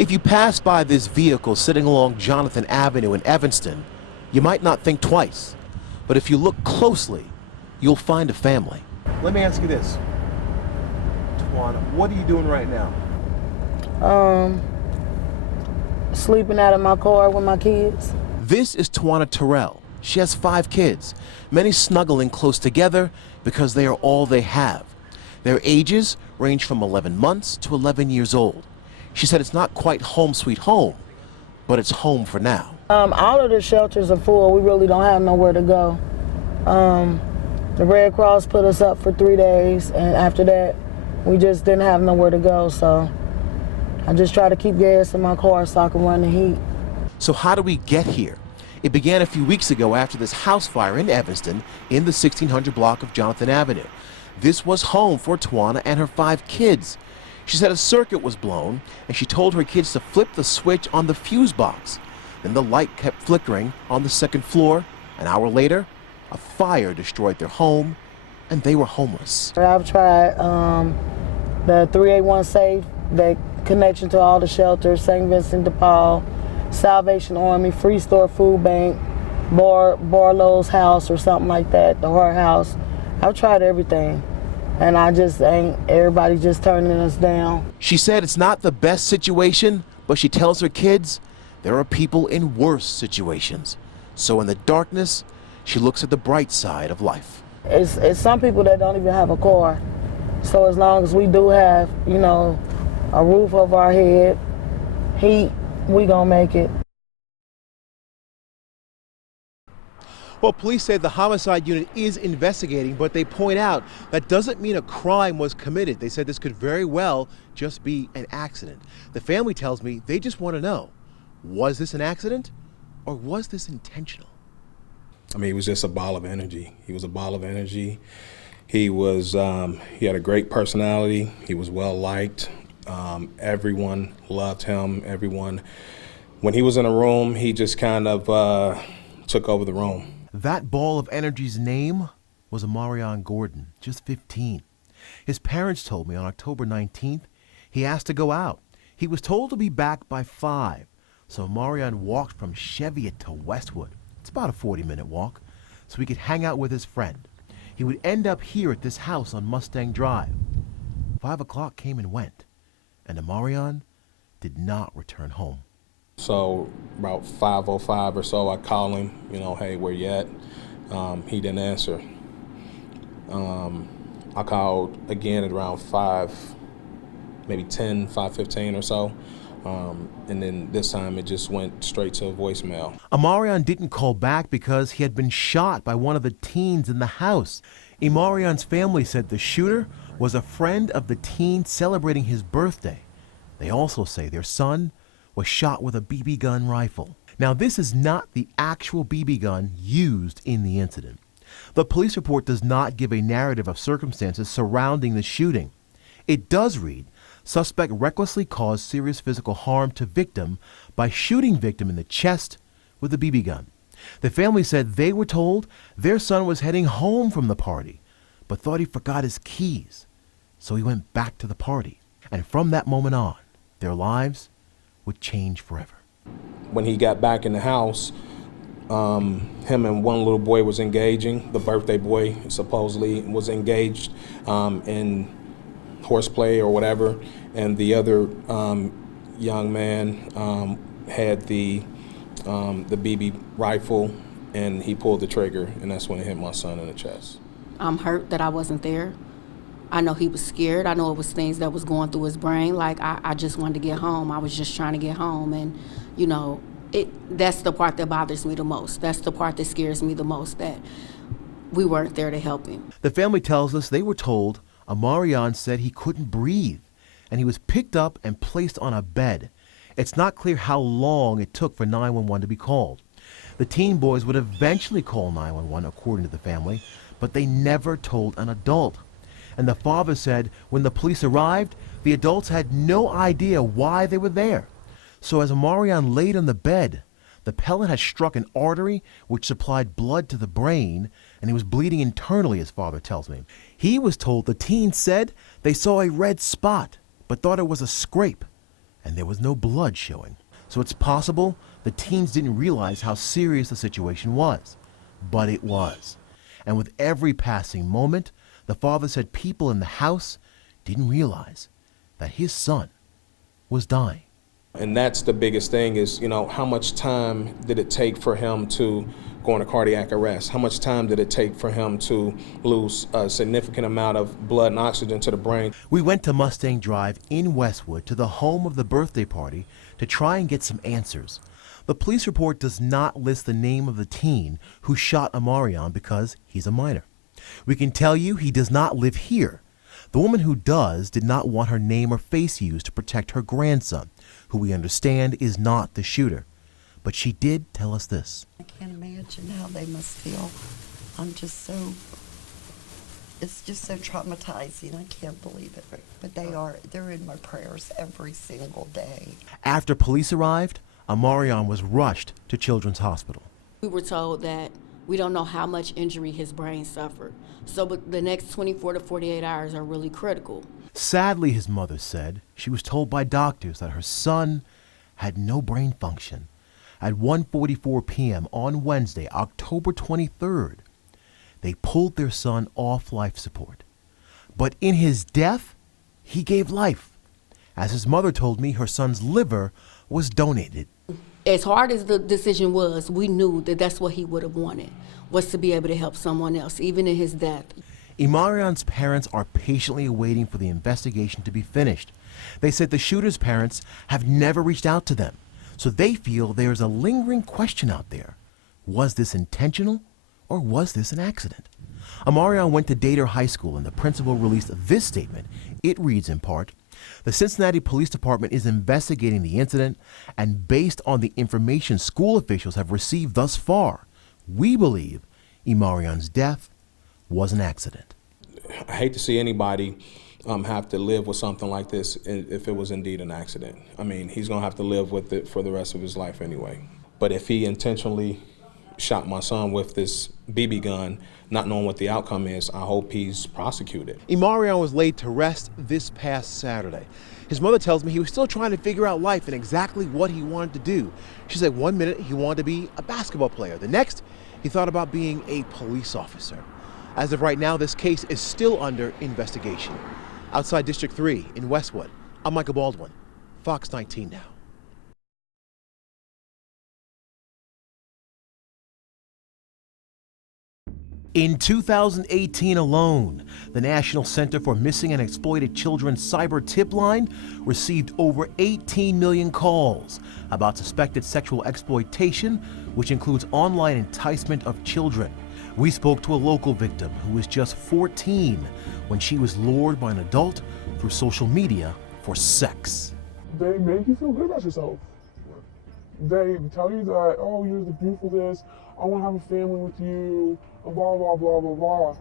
If you pass by this vehicle sitting along Jonathan Avenue in Evanston, you might not think twice. But if you look closely, you'll find a family. Let me ask you this. Tawana, what are you doing right now? Sleeping out of my car with my kids. This is Tawana Terrell. She has 5 kids, many snuggling close together because they are all they have. Their ages range from 11 months to 11 years old. She said it's not quite home sweet home, but it's home for now. All of the shelters are full. We really don't have nowhere to go. The Red Cross put us up for 3 days, and after that, we just didn't have nowhere to go, so I just try to keep gas in my car so I can run the heat. So how do we get here? It began a few weeks ago after this house fire in Evanston in the 1600 block of Jonathan Avenue. This was home for Tawana and her 5 kids. She said a circuit was blown, and she told her kids to flip the switch on the fuse box. Then the light kept flickering on the 2nd floor. An hour later, a fire destroyed their home, and they were homeless. I've tried the 381 safe, the connection to all the shelters, St. Vincent de Paul, Salvation Army, Free Store Food Bank, Barlow's house or something like that, the Hart House. I've tried everything, and I just ain't, everybody just turning us down. She said it's not the best situation, but she tells her kids there are people in worse situations. So in the darkness, she looks at the bright side of life. It's some people that don't even have a car. So as long as we do have, you know, a roof over our head, heat, we gonna make it. Well, police say the homicide unit is investigating, but they point out that doesn't mean a crime was committed. They said this could very well just be an accident. The family tells me they just want to know, was this an accident or was this intentional? I mean, he was just a ball of energy. He was a ball of energy. He had a great personality. He was well liked. Everyone loved him. When he was in a room, he just kind of took over the room. That ball of energy's name was Amarion Gordon, just 15. His parents told me on October 19th, he asked to go out. He was told to be back by 5, so Amarion walked from Cheviot to Westwood. It's about a 40-minute walk, so he could hang out with his friend. He would end up here at this house on Mustang Drive. 5 o'clock came and went, and Amarion did not return home. So about 5:05 or so, I called him, hey, where you at? He didn't answer. I called again at around 5, maybe 10, 5:15 or so. And then this time it just went straight to a voicemail. Amarion didn't call back because he had been shot by one of the teens in the house. Amarion's family said the shooter was a friend of the teen celebrating his birthday. They also say their son was shot with a BB gun rifle. Now, this is not the actual BB gun used in the incident. The police report does not give a narrative of circumstances surrounding the shooting. It does read, suspect recklessly caused serious physical harm to victim by shooting victim in the chest with a BB gun. The family said they were told their son was heading home from the party, but thought he forgot his keys. So he went back to the party. And from that moment on, their lives would change forever. When he got back in the house, him and one little boy was engaging. The birthday boy supposedly was engaged in horseplay or whatever, and the other young man had the BB rifle, and he pulled the trigger, and that's when it hit my son in the chest. I'm hurt that I wasn't there. I know he was scared. I know it was things that was going through his brain. Like, I just wanted to get home. I was just trying to get home. And, that's the part that bothers me the most. That's the part that scares me the most, that we weren't there to help him. The family tells us they were told Amarion said he couldn't breathe, and he was picked up and placed on a bed. It's not clear how long it took for 911 to be called. The teen boys would eventually call 911, according to the family, but they never told an adult. And the father said when the police arrived, the adults had no idea why they were there. So as Amarion laid on the bed, the pellet had struck an artery which supplied blood to the brain, and he was bleeding internally, his father tells me. He was told the teens said they saw a red spot, but thought it was a scrape. and there was no blood showing. So it's possible the teens didn't realize how serious the situation was. But it was. And with every passing moment, the father said people in the house didn't realize that his son was dying. And that's the biggest thing is, how much time did it take for him to go into cardiac arrest? How much time did it take for him to lose a significant amount of blood and oxygen to the brain? We went to Mustang Drive in Westwood to the home of the birthday party to try and get some answers. The police report does not list the name of the teen who shot Amarion because he's a minor. We can tell you he does not live here. The woman who does did not want her name or face used to protect her grandson, who we understand is not the shooter. But she did tell us this. I can't imagine how they must feel. It's just so traumatizing. I can't believe it. But they're in my prayers every single day. After police arrived, Amarion was rushed to Children's Hospital. We were told that we don't know how much injury his brain suffered. So but the next 24 to 48 hours are really critical. Sadly, his mother said she was told by doctors that her son had no brain function. At 1:44 p.m. on Wednesday, October 23rd, they pulled their son off life support. But in his death, he gave life. As his mother told me, her son's liver was donated. As hard as the decision was, we knew that that's what he would have wanted, was to be able to help someone else, even in his death. Imarion's parents are patiently waiting for the investigation to be finished. They said the shooter's parents have never reached out to them, so they feel there's a lingering question out there. Was this intentional, or was this an accident? Amarion went to Dater High School, and the principal released this statement. It reads in part, "The Cincinnati Police Department is investigating the incident, and based on the information school officials have received thus far, we believe Imarion's death was an accident." I hate to see anybody have to live with something like this if it was indeed an accident. I mean, he's going to have to live with it for the rest of his life anyway. But if he intentionally shot my son with this BB gun, not knowing what the outcome is, I hope he's prosecuted. Imarion was laid to rest this past Saturday. His mother tells me he was still trying to figure out life and exactly what he wanted to do. She said one minute he wanted to be a basketball player. The next, he thought about being a police officer. As of right now, this case is still under investigation. Outside District 3 in Westwood, I'm Michael Baldwin, Fox 19 Now. In 2018 alone, the National Center for Missing and Exploited Children cyber tip line received over 18 million calls about suspected sexual exploitation, which includes online enticement of children. We spoke to a local victim who was just 14 when she was lured by an adult through social media for sex. They make you feel good about yourself. They tell you that, oh, you're the beautiful this, I want to have a family with you, blah, blah, blah, blah, blah.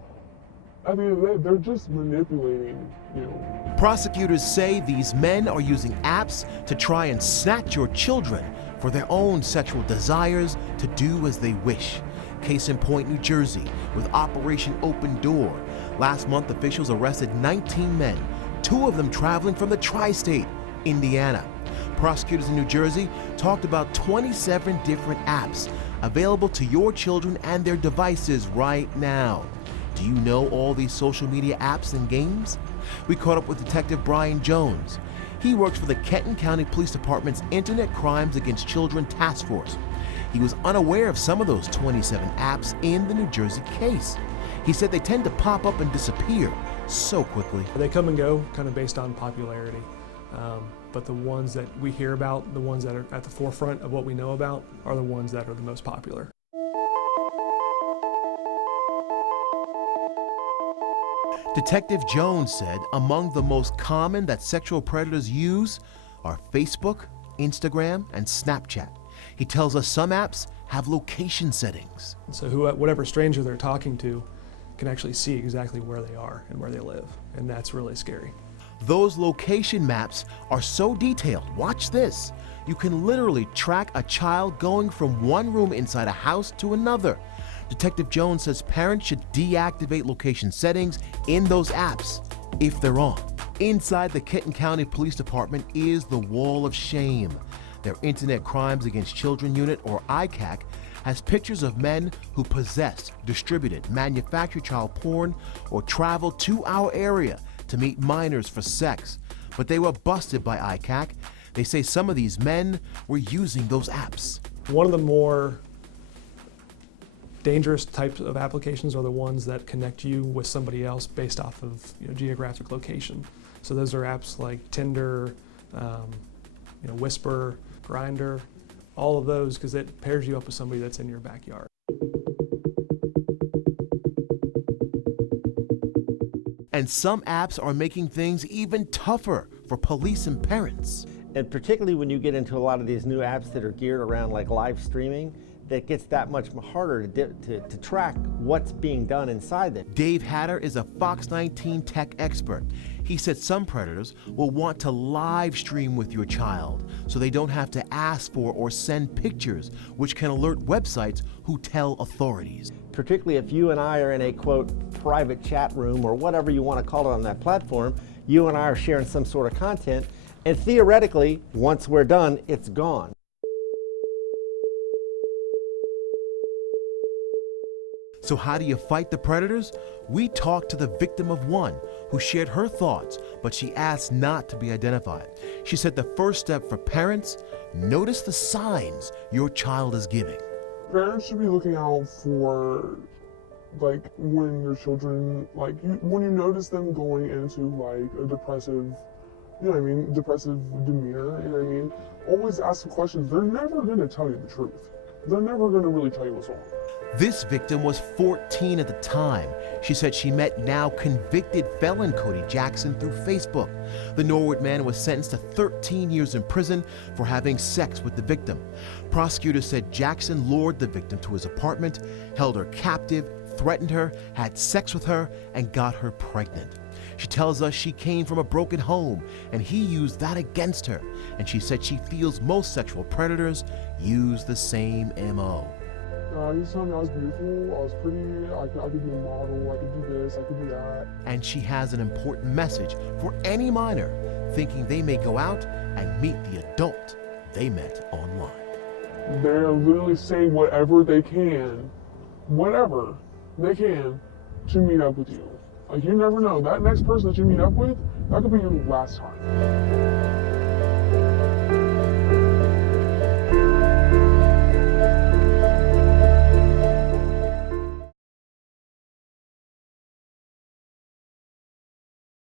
At the end of the day, they're just manipulating you. Prosecutors say these men are using apps to try and snatch your children for their own sexual desires to do as they wish. Case in point, New Jersey, with Operation Open Door. Last month, officials arrested 19 men, 2 of them traveling from the tri-state, Indiana. Prosecutors in New Jersey talked about 27 different apps available to your children and their devices right now. Do you know all these social media apps and games? We caught up with Detective Brian Jones. He works for the Kenton County Police Department's Internet Crimes Against Children Task Force. He was unaware of some of those 27 apps in the New Jersey case. He said they tend to pop up and disappear so quickly. They come and go kind of based on popularity. But the ones that we hear about, the ones that are at the forefront of what we know about, are the ones that are the most popular. Detective Jones said among the most common that sexual predators use are Facebook, Instagram, and Snapchat. He tells us some apps have location settings. So whatever stranger they're talking to can actually see exactly where they are and where they live, and that's really scary. Those location maps are so detailed. Watch this. You can literally track a child going from one room inside a house to another. Detective Jones says parents should deactivate location settings in those apps if they're on. Inside the Kenton County Police Department is the Wall of Shame. Their Internet Crimes Against Children Unit, or ICAC, has pictures of men who possessed, distributed, manufactured child porn, or traveled to our area to meet minors for sex. But they were busted by ICAC. They say some of these men were using those apps. One of the more dangerous types of applications are the ones that connect you with somebody else based off of geographic location. So those are apps like Tinder, Whisper, Grindr, all of those, because it pairs you up with somebody that's in your backyard. And some apps are making things even tougher for police and parents. And particularly when you get into a lot of these new apps that are geared around like live streaming, that gets that much harder to track what's being done inside them. Dave Hatter is a Fox 19 tech expert. He said some predators will want to live stream with your child so they don't have to ask for or send pictures, which can alert websites who tell authorities. Particularly if you and I are in a, quote, private chat room or whatever you want to call it on that platform, you and I are sharing some sort of content, and theoretically, once we're done, it's gone. So how do you fight the predators? We talked to the victim of one who shared her thoughts, but she asked not to be identified. She said the first step for parents, notice the signs your child is giving. Parents should be looking out for, like, when your children, when you notice them going into, like, a depressive, depressive demeanor, you know what I mean? Always ask them questions. They're never going to tell you the truth. They're never going to really tell you what's wrong. This victim was 14 at the time. She said she met now convicted felon Cody Jackson through Facebook. The Norwood man was sentenced to 13 years in prison for having sex with the victim. Prosecutors said Jackson lured the victim to his apartment, held her captive, threatened her, had sex with her, and got her pregnant. She tells us she came from a broken home, and he used that against her. And she said she feels most sexual predators use the same MO. He told me I was beautiful, I was pretty, I could be a model, I could do this, I could do that. And she has an important message for any minor thinking they may go out and meet the adult they met online. They're literally saying whatever they can to meet up with you. Like, you never know, that next person that you meet up with, that could be your last time.